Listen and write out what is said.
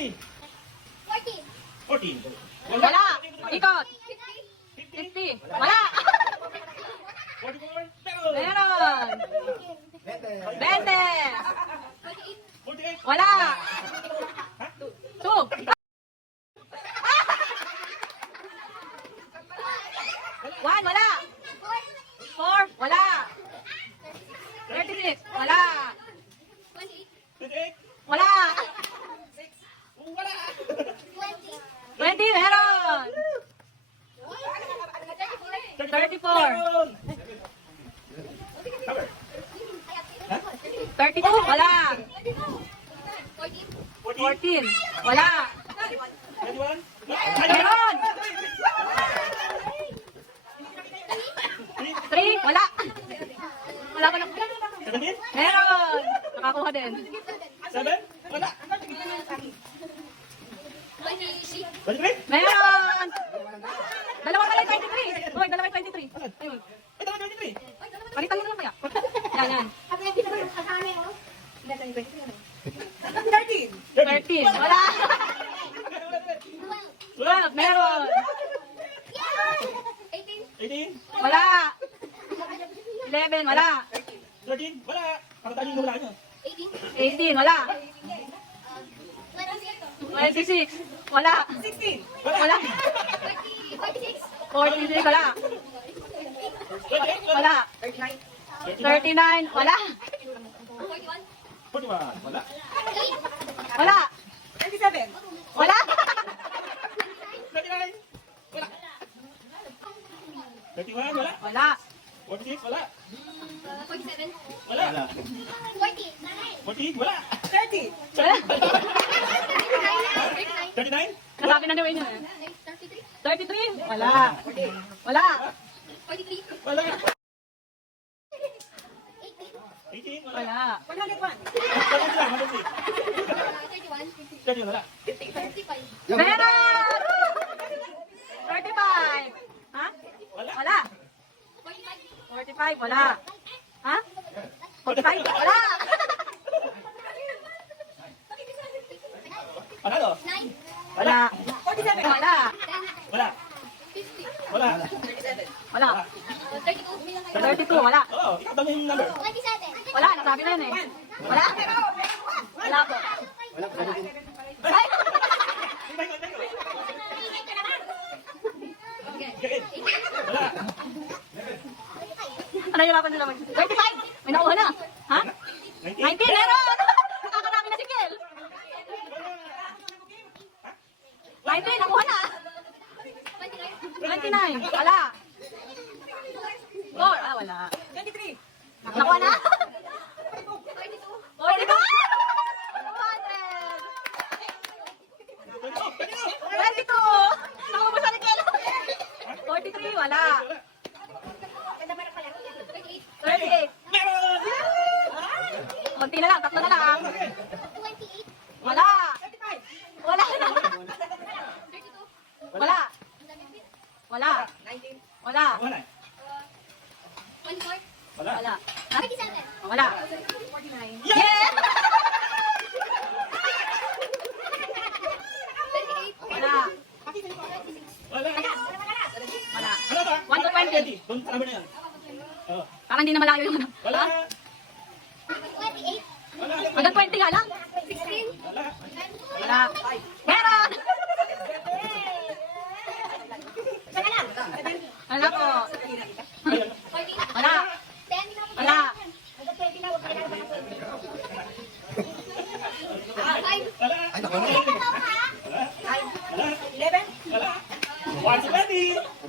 20. 40. 14. Wala. Ikot. 50. Wala. 44. Meron. Meron. 20. 48. Wala. 2. 1. Wala. 4. Wala. 36. Wala. 28. Wala. Wala. 20. Meron. 34. Meron. Cover. 32. Wala. 14. 14. Wala. 21. Meron. 3. Wala. Wala pa lang. 17. Meron. Nakakuha din. 7. Wala. 23. Meron. Dalawa pala yung 23. Uy, dalawa yung 23. Ayun. Ito na 23. Palitan mo naman kaya. Yan, yan. 13. Wala. 12. Meron. 18. Wala. 11. Wala. 13. Wala. Pakataan yung wala nyo. 18. Wala. 26. Wala. 16. Wala. 46. Wala. 28. Wala. 39. Wala. 41. Wala. Wala. 27. Wala. 39. Wala. 31. Wala. Wala. 46. Wala. 47. Wala. 40. 40. Wala. 30. 39. Nasabi na ni Wayne yun eh. 33. Wala. Wala. 43. Wala. 18. Wala. Wala. 101. 30. Wala. 35. Meron! 35. Ha? Wala. Wala. 45. Wala. Ha? 45. Wala. Panalo. 9. Wala. 47. Wala. Wala. 50. Wala. Wala. 32. 32. Wala. Oo, ikaw daw yung number. 27. Wala. Nasabi na yun eh. Wala. Wala po. Ay! Wala. Ano yung laban nila mag- 35. May nakuha na. Ha? 19. 19. Meron! Nakakarami na si Kel. 19. Nakuha na. 29. Wala. 4. Ah, wala. 23. Nakuha na. 42. 22. Nakuha mo sa ni Kel. 43. Wala. 38. Meron! Konti na lang. Tatlo na lang. 28. Wala. 35. Wala. Wala. Wala. 19. Wala. Wala. 24. Wala. Wala. 27. Wala. 49. Yeah! 28. Wala. Wala. Wala. Ano ba? 1 to 20. Doon sa number na yan. Oo. Parang hindi na malayo yung ano. Wala. Ha? 28. Wala. Hanggang 20 nga lang. 16. Wala. Wala. Meron! Wala po. Ayun. 14. Wala. 10. Wala. 5. Wala. Ay, naku. Wala. Wala. 11. Wala. 1 to 20.